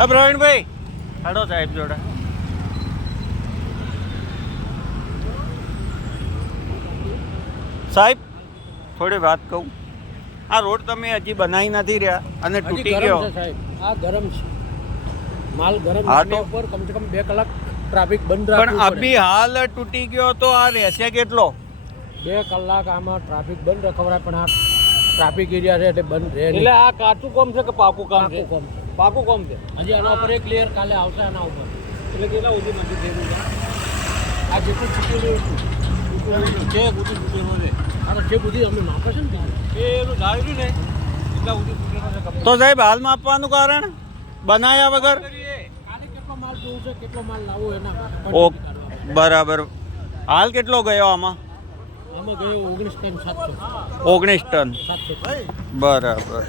હા પ્રવીણભાઈ હાડો સાહેબ જોડે. સાહેબ થોડી વાત કહું, આ રોડ તમે હજી બનાવી નથી રહ્યા અને તૂટી ગયો. સાહેબ આ ગરમ છે, માલ ગરમ હા તો ઉપર કમ સે કમ 2 કલાક ટ્રાફિક બંધ રાખવું પણ અભી હાલ તૂટી ગયો તો આ રહેશે કેટલો? 2 કલાક આમાં ટ્રાફિક બંધ રખવરાય, પણ આ ટ્રાફિક એરિયા છે એટલે બંધ રહે એટલે આ કાચું કામ છે કે પાકું કામ છે? પાકું કામ છે. હજી આના ઉપર એક ક્લિયર કાલે આવશે આના ઉપર. એટલે કેટલા સુધી મંજૂર થયેલું છે? આ જેટલું છૂટેલું હતું જે સુધી છૂટેલું છે. આ તો જે સુધી અમે માપે છે ને એનું ધાર્યું ને એટલા સુધી છૂટેલું છે. તો સાહેબ હાલ માપવાનું કારણ બનાયા વગર? કાલે કેટલો માલ જોવું છે, કેટલો માલ લાવવો એના ઓ બરાબર. હાલ કેટલો ગયો આમાં? આમાં ગયો 19 ટન 700. 19 ટન 700. બરાબર.